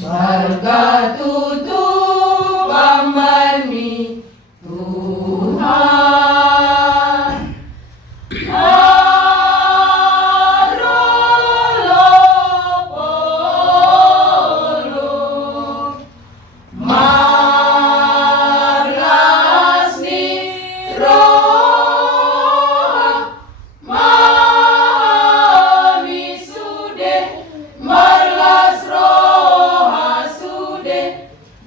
Marga tutup amani Tuhan. Marolo polo margas ni roh mami sude margas roh sude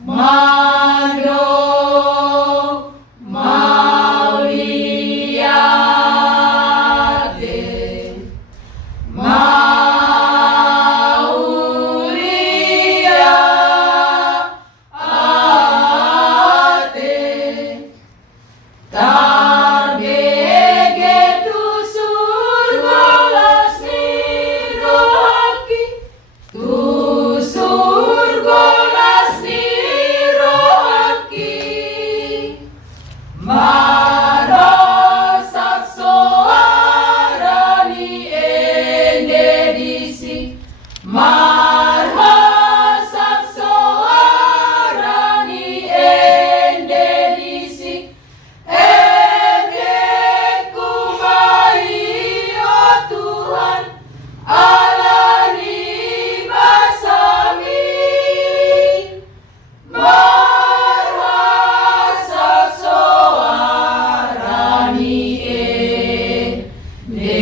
mando mauliate maulia ate tabege tu surgolas ni rohaki tu surgolas ni rohaki marasak soarani ende disi marhasak soarani ende disi endeku mai oh Tuhan alani basami marhasak soarani ende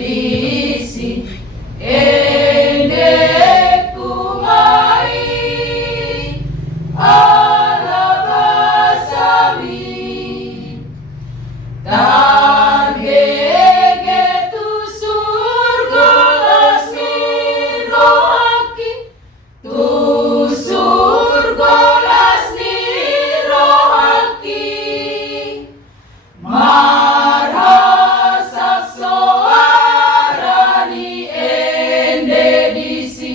disi endeku mai ala basami tabege tu surgolas ni rohaki tu surgolas ni rohaki marhasak soarani ende disi